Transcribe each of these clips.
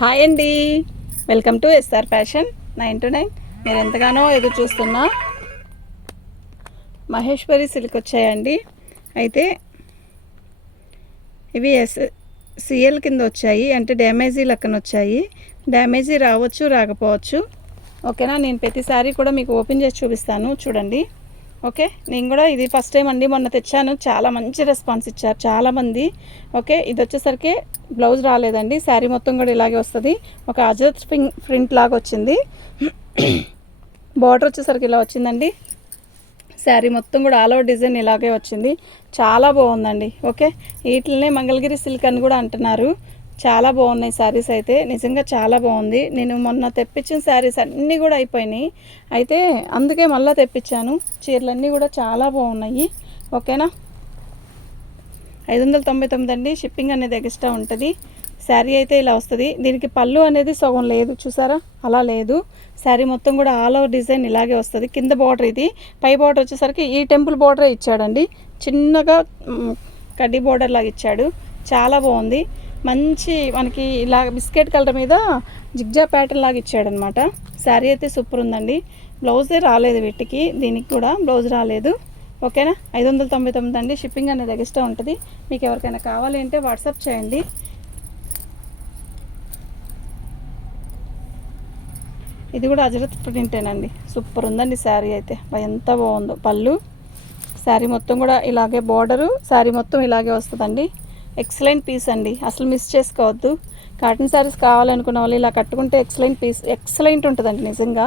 Hi అండి, welcome to SR fashion 9 to 9. మీరు ఎంతగానో ఎదురు చూస్తున్నా మహేశ్వరి సిల్క్ వచ్చాయండి. అయితే ఇవి సిఎల్ కింద వచ్చాయి, అంటే డ్యామేజీ లెక్కన వచ్చాయి. డ్యామేజీ రావచ్చు, రాకపోవచ్చు. ఓకేనా, నేను ప్రతిసారి కూడా మీకు ఓపెన్ చేసి చూపిస్తాను, చూడండి. ఓకే, నేను కూడా ఇది ఫస్ట్ టైం అండి, మొన్న తెచ్చాను. చాలా మంచి రెస్పాన్స్ ఇచ్చారు చాలామంది. ఓకే, ఇది వచ్చేసరికి బ్లౌజ్ రాలేదండి, శారీ మొత్తం కూడా ఇలాగే వస్తుంది. ఒక అజరత్ ప్రింట్ లాగా వచ్చింది. బార్డర్ వచ్చేసరికి ఇలా వచ్చిందండి. శారీ మొత్తం కూడా ఆల్ ఓవర్ డిజైన్ ఇలాగే వచ్చింది. చాలా బాగుందండి. ఓకే, వీటినే మంగళగిరి సిల్క్ అని కూడా అంటున్నారు. చాలా బాగున్నాయి శారీస్ అయితే, నిజంగా చాలా బాగుంది. నేను మొన్న తెప్పించిన శారీస్ అన్నీ కూడా అయిపోయినాయి, అయితే అందుకే మళ్ళీ తెప్పించాను. చీరలన్నీ కూడా చాలా బాగున్నాయి. ఓకేనా, 599 అండి. షిప్పింగ్ అనేది ఎక్స్ట్రా ఉంటుంది. శారీ అయితే ఇలా వస్తుంది. దీనికి పళ్ళు అనేది సగం లేదు, చూసారా, అలా లేదు. శారీ మొత్తం కూడా ఆల్ ఓవర్ డిజైన్ ఇలాగే వస్తుంది. కింద బార్డర్ ఇది, పై బార్డర్ వచ్చేసరికి ఈ టెంపుల్ బార్డరే ఇచ్చాడండి. చిన్నగా కడ్డీ బార్డర్ లాగా ఇచ్చాడు. చాలా బాగుంది. మంచి మనకి ఇలా బిస్కెట్ కలర్ మీద జిగ్జా ప్యాటర్న్ లాగా ఇచ్చాడనమాట. శారీ అయితే సూపర్ ఉందండి. బ్లౌజే రాలేదు వీటికి, దీనికి కూడా బ్లౌజ్ రాలేదు. ఓకేనా, 599 అండి. షిప్పింగ్ అనేది ఎక్స్ట్రా ఉంటుంది. మీకు ఎవరికైనా కావాలి అంటే వాట్సాప్ చేయండి. ఇది కూడా అజరత్ ప్రింటేనండి. సూపర్ ఉందండి శారీ అయితే, ఎంత బాగుందో. పళ్ళు, శారీ మొత్తం కూడా ఇలాగే బార్డరు, శారీ మొత్తం ఇలాగే వస్తుందండి. ఎక్సలెంట్ పీస్ అండి, అసలు మిస్ చేసుకోవద్దు. కాటన్ శారీస్ కావాలనుకున్న వాళ్ళు ఇలా కట్టుకుంటే ఎక్సలెంట్ పీస్, ఎక్సలెంట్ ఉంటుందండి నిజంగా.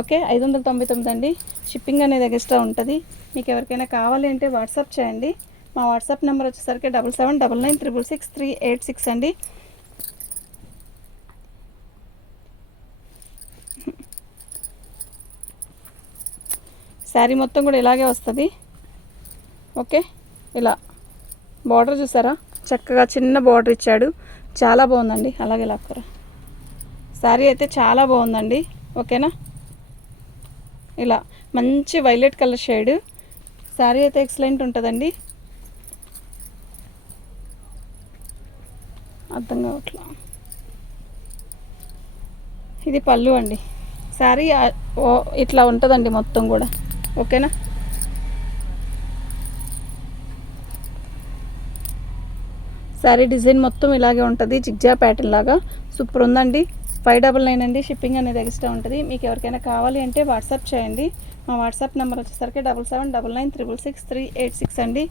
ఓకే, 599 అండి. షిప్పింగ్ అనేది ఎక్స్ట్రా ఉంటుంది. మీకు ఎవరికైనా కావాలి అంటే వాట్సాప్ చేయండి. మా వాట్సాప్ నెంబర్ వచ్చేసరికి 7799666386 అండి. శారీ మొత్తం కూడా ఇలాగే వస్తుంది. ఓకే, ఇలా బార్డర్ చూసారా, చక్కగా చిన్న బార్డర్ ఇచ్చాడు. చాలా బాగుందండి. అలాగే లాక్కరా, శారీ అయితే చాలా బాగుందండి. ఓకేనా, ఇలా మంచి వైలెట్ కలర్ షేడ్. శారీ అయితే ఎక్సలెంట్ ఉంటుందండి. అర్థం కావట్లా, ఇది పళ్ళు అండి. శారీ ఇట్లా ఉంటుందండి మొత్తం కూడా. ఓకేనా, శారీ డిజైన్ మొత్తం ఇలాగే ఉంటుంది, జిగ్జా ప్యాటర్న్ లాగా. సూపర్ ఉందండి. 599 అండి. షిప్పింగ్ అనేది ఎక్స్ట్రా ఉంటుంది. మీకు ఎవరికైనా కావాలి అంటే వాట్సాప్ చేయండి. మా వాట్సాప్ నెంబర్ వచ్చేసరికి 7799666386 అండి.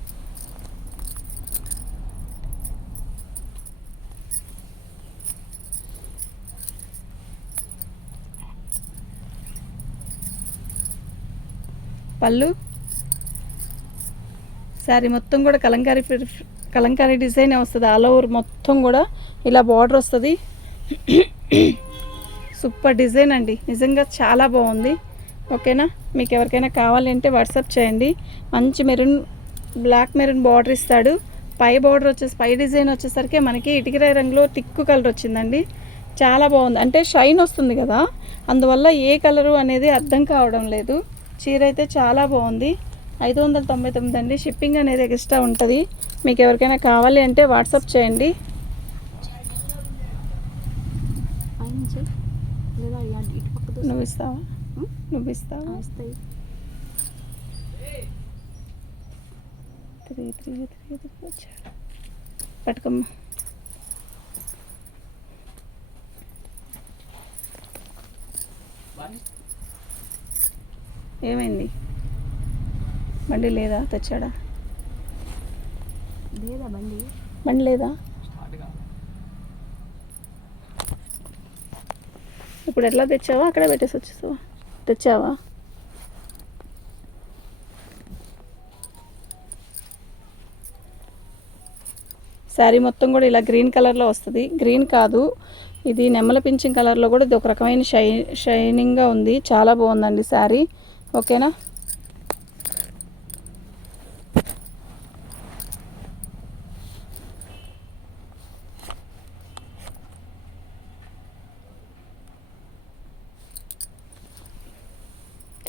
పళ్ళు, శారీ మొత్తం కూడా కలంకారీ డిజైన్ వస్తుంది. ఆల్ ఓవర్ మొత్తం కూడా ఇలా బార్డర్ వస్తుంది. సూపర్ డిజైన్ అండి, నిజంగా చాలా బాగుంది. ఓకేనా, మీకు ఎవరికైనా కావాలి అంటే వాట్సాప్ చేయండి. మంచి బ్లాక్ మెరూన్ బార్డర్ ఇస్తాడు. పై బార్డర్ పై డిజైన్ వచ్చేసరికి మనకి ఇటుకరాయి రంగులో టిక్కు కలర్ వచ్చిందండి. చాలా బాగుంది, అంటే షైన్ వస్తుంది కదా, అందువల్ల ఏ కలరు అనేది అర్థం కావడం లేదు. చీర అయితే చాలా బాగుంది. 599 అండి. షిప్పింగ్ అనేది ఎక్స్ట్రా ఉంటుంది. మీకు ఎవరికైనా కావాలి అంటే వాట్సాప్ చేయండి. నువ్వు ఇస్తావా? నువ్వు ఇస్తావా? 3 పట్టుకోమ్మా. ఏమైంది? బండి లేదా? తెచ్చాడా? లేదా బండి లేదా? ఇప్పుడు ఎట్లా తెచ్చావా? అక్కడే పెట్టేసి వచ్చేసావా? తెచ్చావా? శారీ మొత్తం కూడా ఇలా గ్రీన్ కలర్లో వస్తుంది. గ్రీన్ కాదు, ఇది నెమ్మల పింఛింగ్ కలర్లో కూడా ఇది ఒక రకమైన షైనింగ్గా ఉంది. చాలా బాగుందండి శారీ. ఓకేనా,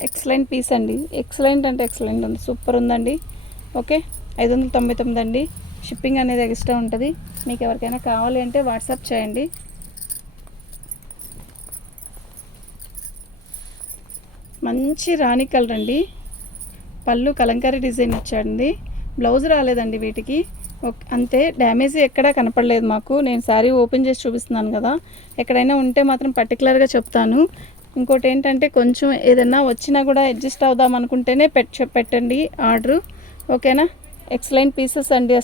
ఎక్సలెంట్ పీస్ అండి. ఎక్సలెంట్ అంటే ఎక్సలెంట్ ఉంది, సూపర్ ఉందండి. ఓకే, 599 అండి. షిప్పింగ్ అనేది ఎక్స్ట్రా ఉంటుంది. మీకు ఎవరికైనా కావాలి అంటే వాట్సాప్ చేయండి. మంచి రాణి కలర్ అండి. పళ్ళు కలంకారీ డిజైన్ ఇచ్చాడండి. బ్లౌజ్ రాలేదండి వీటికి. అంతే, డ్యామేజ్ ఎక్కడా కనపడలేదు మాకు. నేను శారీ ఓపెన్ చేసి చూపిస్తున్నాను కదా, ఎక్కడైనా ఉంటే మాత్రం పర్టికులర్గా చెప్తాను. ఇంకోటి ఏంటంటే కొంచెం ఏదైనా వచ్చినా కూడా అడ్జస్ట్ అవుదాం అనుకుంటేనే పెట్టండి ఆర్డరు, ఓకేనా. ఎక్సలెంట్ పీసెస్ అండి,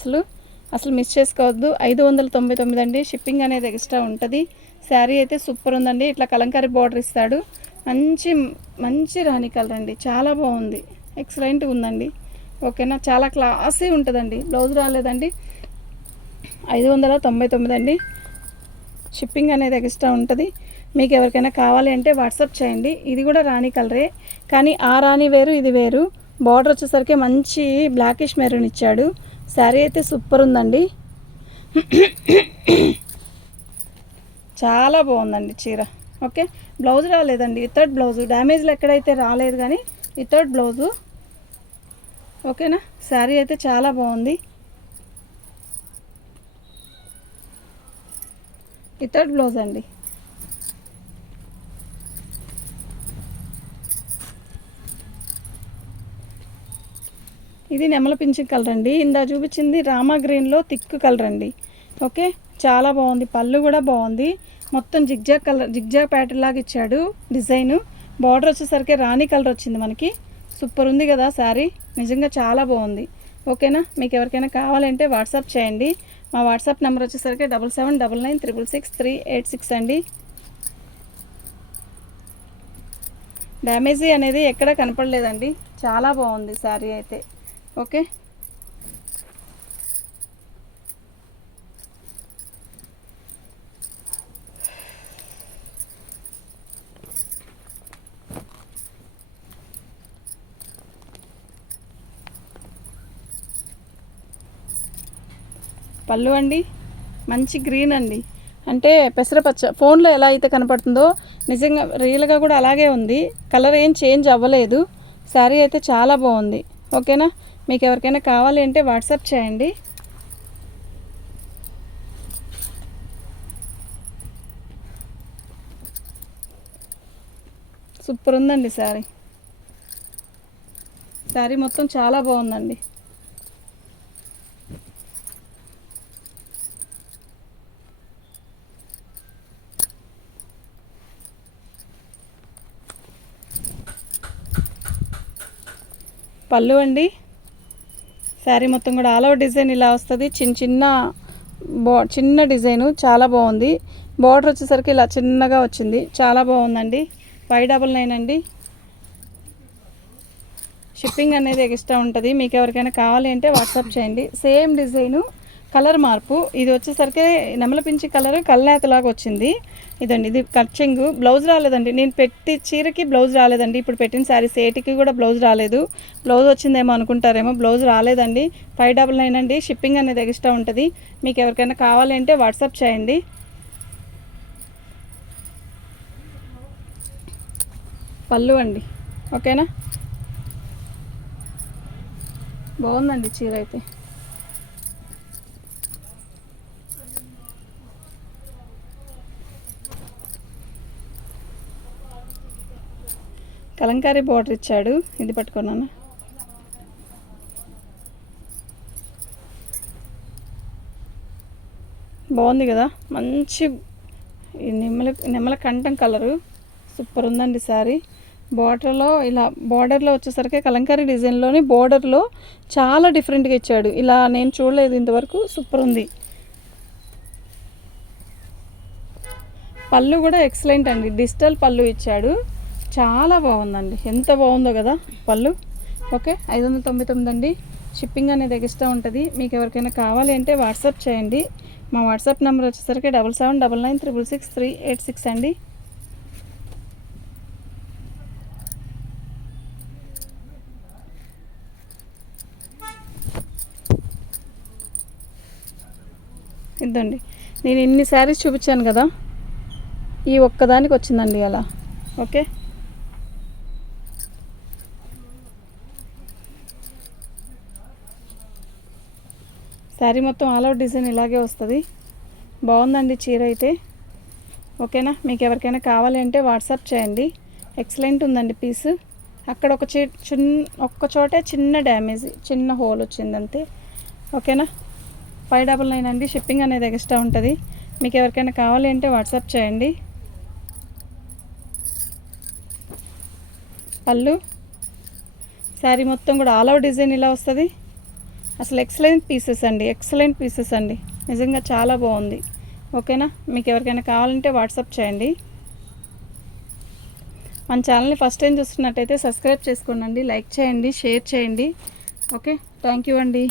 అసలు మిస్ చేసుకోవద్దు. 599 అండి. షిప్పింగ్ అనేది ఎక్స్ట్రా ఉంటుంది. శారీ అయితే సూపర్ ఉందండి. ఇట్లా కలంకారీ బార్డర్ ఇస్తాడు. మంచి మంచి రాణి కలర్ అండి, చాలా బాగుంది, ఎక్సలెంట్గా ఉందండి, ఓకేనా. చాలా క్లాసీ ఉంటుందండి. బ్లౌజ్ రాలేదండి. 599 అండి. షిప్పింగ్ అనేది ఎక్స్ట్రా ఉంటుంది. మీకు ఎవరికైనా కావాలి అంటే వాట్సాప్ చేయండి. ఇది కూడా రాణి కలరే, కానీ ఆ రాణి వేరు, ఇది వేరు. బార్డర్ వచ్చేసరికి మంచి బ్లాకిష్ మెరూన్ ఇచ్చాడు. శారీ అయితే సూపర్ ఉందండి. చాలా బాగుందండి చీర, ఓకే. బ్లౌజ్ రాలేదండి, వితౌట్ బ్లౌజు. డ్యామేజ్లు ఎక్కడైతే రాలేదు, కానీ వితౌట్ బ్లౌజు, ఓకేనా. శారీ అయితే చాలా బాగుంది, వితౌట్ బ్లౌజ్ అండి. ఇది నెమల పింఛన్ కలర్ అండి. ఇందా చూపించింది రామా గ్రీన్లో థిక్ కలర్ అండి, ఓకే. చాలా బాగుంది. పళ్ళు కూడా బాగుంది. మొత్తం జిగ్జాగ్ కలర్, జిగ్జాగ్ ప్యాటర్న్ లాగా ఇచ్చాడు డిజైను. బార్డర్ వచ్చేసరికి రాణి కలర్ వచ్చింది మనకి. సూపర్ ఉంది కదా శారీ, నిజంగా చాలా బాగుంది, ఓకేనా. మీకు ఎవరికైనా కావాలంటే వాట్సాప్ చేయండి. మా వాట్సాప్ నెంబర్ వచ్చేసరికి 7799666386 అండి. డ్యామేజీ అనేది ఎక్కడ కనపడలేదండి. చాలా బాగుంది శారీ అయితే, ఓకే. పళ్ళు అండి మంచి గ్రీన్ అండి, అంటే పెసరపచ్చ. ఫోన్లో ఎలా అయితే కనపడుతుందో నిజంగా రియల్గా కూడా అలాగే ఉంది. కలర్ ఏం చేంజ్ అవ్వలేదు. శారీ అయితే చాలా బాగుంది, ఓకేనా. మీకు ఎవరికైనా కావాలి అంటే వాట్సాప్ చేయండి. సూపర్ ఉందండి శారీ. శారీ మొత్తం చాలా బాగుందండి. పళ్ళు అండి. శారీ మొత్తం కూడా ఆల్ ఓవర్ డిజైన్ ఇలా వస్తుంది. చిన్న డిజైను, చాలా బాగుంది. బార్డర్ వచ్చేసరికి ఇలా చిన్నగా వచ్చింది, చాలా బాగుందండి. 599 అండి. షిప్పింగ్ అనేది ఎక్స్ట్రా ఉంటుంది. మీకు ఎవరికైనా కావాలి అంటే వాట్సాప్ చేయండి. సేమ్ డిజైను, కలర్ మార్పు. ఇది వచ్చేసరికి నెమల పించి కలర్ కల్నేతలాగా వచ్చింది. ఇదండి, ఇది కచ్చింగ్. బ్లౌజ్ రాలేదండి. నేను పెట్టి చీరకి బ్లౌజ్ రాలేదండి. ఇప్పుడు పెట్టిన శారీస్ ఏటికి కూడా బ్లౌజ్ రాలేదు. బ్లౌజ్ వచ్చిందేమో అనుకుంటారేమో, బ్లౌజ్ రాలేదండి. 599 అండి. షిప్పింగ్ అనేది ఎక్స్ట్రా ఉంటుంది. మీకు ఎవరికైనా కావాలి అంటే వాట్సాప్ చేయండి. పళ్ళు అండి, ఓకేనా. బాగుందండి చీర అయితే. కలంకారీ బార్డర్ ఇచ్చాడు. ఇది పట్టుకున్నాను. బాగుంది కదా, మంచి నెమల కంఠం కలరు. సూపర్ ఉందండి శారీ. బార్డర్లో వచ్చేసరికి కలంకారీ డిజైన్లోని బార్డర్లో చాలా డిఫరెంట్గా ఇచ్చాడు. ఇలా నేను చూడలేదు ఇంతవరకు. సూపర్ ఉంది. పళ్ళు కూడా ఎక్సలెంట్ అండి. డిజిటల్ పళ్ళు ఇచ్చాడు. చాలా బాగుందండి. ఎంత బాగుందో కదా పళ్ళు, ఓకే. 599 అండి. షిప్పింగ్ అనేది ఎక్స్ట్రా ఉంటుంది. మీకు ఎవరికైనా కావాలి అంటే వాట్సాప్ చేయండి. మా వాట్సాప్ నెంబర్ వచ్చేసరికి 7799666386 అండి. ఇద్దండి, నేను ఇన్ని శారీస్ చూపించాను కదా, ఈ ఒక్కదానికి వచ్చిందండి అలా, ఓకే. శారీ మొత్తం ఆల్ అవుట్ డిజైన్ ఇలాగే వస్తుంది. బాగుందండి చీర అయితే, ఓకేనా. మీకు ఎవరికైనా కావాలి అంటే వాట్సాప్ చేయండి. ఎక్సలెంట్ ఉందండి పీస్. అక్కడ ఒక్క చోటే చిన్న డ్యామేజ్, చిన్న హోల్ వచ్చింది అంతే. ఓకేనా, 599 అండి. షిప్పింగ్ అనేది ఎక్స్ట్రా ఉంటుంది. మీకు ఎవరికైనా కావాలి అంటే వాట్సాప్ చేయండి. పళ్ళు, శారీ మొత్తం కూడా ఆల్ ఓవర్ డిజైన్ ఇలా వస్తుంది. అసలు ఎక్సలెంట్ పీసెస్ అండి, ఎక్సలెంట్ పీసెస్ అండి, నిజంగా చాలా బాగుంది. ఓకేనా, మీకు ఎవరికైనా కావాలంటే వాట్సాప్ చేయండి. మన ఛానల్ని ఫస్ట్ టైం చూస్తున్నట్టయితే సబ్స్క్రైబ్ చేసుకోండి, లైక్ చేయండి, షేర్ చేయండి. ఓకే, థ్యాంక్ యూ అండి.